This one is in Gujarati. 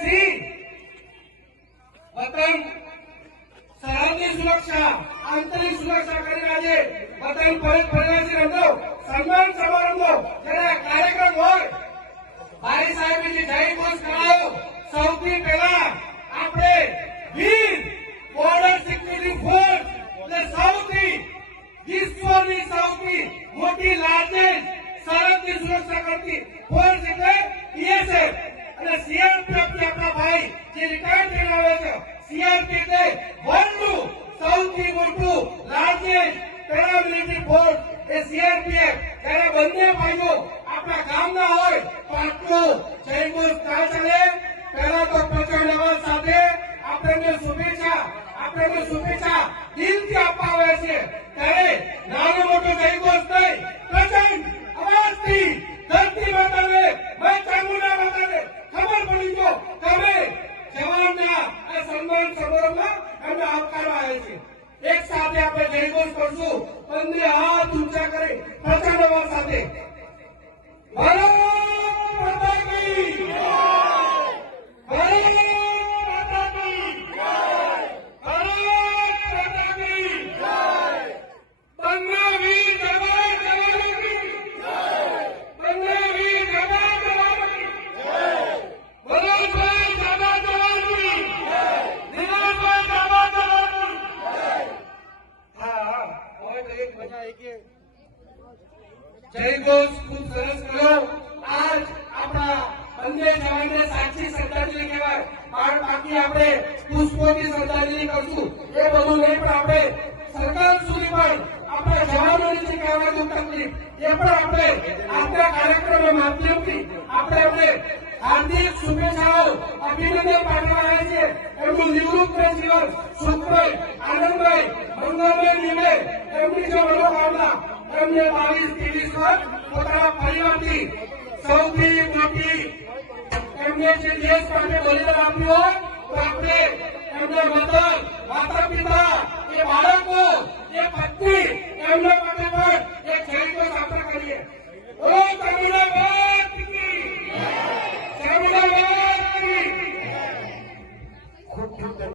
સિંહ વતન સરહદની સુરક્ષા આંતરિક સુરક્ષા કરીને આજે વતન પરત ફરેલા છે એમનો સન્માન સમારંભનો જ્યારે કાર્યક્રમ હોય ભાઈ સાહેબે જે જય ઘોષ કરાયો સૌથી પહેલા આપણે વીર બોર્ડર સિક્યુરિટી ફોર્સ એટલે સૌથી વિશ્વની સૌથી મોટી લાર્જેસ્ટ સરહદની સુરક્ષા કરતી ફોર્સ એટલે બીએસએફ અને સીઆરપીએફ આપણા ભાઈ જે રિટાયર થઈને આવે છે સીઆરપી એટલે વર્લ્ડનું સૌથી મોટું લાર્જેસ્ટ પેરામિલિટરી ફોર્સ એ સીઆરપીએફ ત્યારે બંને ભાઈઓ આપણા ગામના હોય તો આટલું જય ઘોષ ના ચાલે પહેલા તો પ્રચંડ અવાજ સાથે આપણે શુભેચ્છા દિલથી આપવા આવે છે ત્યારે નાનો મોટો જય ઘોષ નહીં પ્રચંડ અવાજથી ધરતી માતાને મા ચામુંડા માતાને ખબર પડી ગયો તમે જવાનના આ સન્માન સમારંભમાં એમને આવકારવા આવે છે એક સાથે આપણે જય ઘોષ કરશું બંને હાથ ઊંચા કરી પ્રચંડ અવાજ સાથે ભારત માતા કી જય ભારત માતા કી જય ભારત માતા કી જય બંને વીર જવાનો કી જય બંને વીર જવાનો કી જય વરોજભાઈ જવાનો કી જય દિનેશભાઈ જવાનો કી જય હા હવે તો એક મજા આવી કે જય ઘોષ ખૂબ સરસ કર્યો આજ આપણા બંને જવાનને સાચી શ્રદ્ધાંજલિ કહેવાય બાકી આપણે પુષ્પોથી શ્રદ્ધાંજલિ કરશું એ બધું નહીં પણ આપણે સરકાર સુધી પણ આપણા જવાનોની જે કહેવાતું તકલીફ એ પણ આપણે આજના કાર્યક્રમના માધ્યમથી આપણે એમને હાર્દિક શુભેચ્છાઓ અભિનંદન પાઠવવા આવ્યા છે એમનું નિવૃત્ત જીવન સુખમય આનંદમય મંગલમય નીવડે એમની જે મનોકામના એમને 22-23 વર્ષ પોતાના પરિવારથી સૌથી મોટી એમને જે દેશ માટે બલિદાન આપ્યું હોય તો આપણે એમને માતા પિતા એ બાળકો એ પત્ની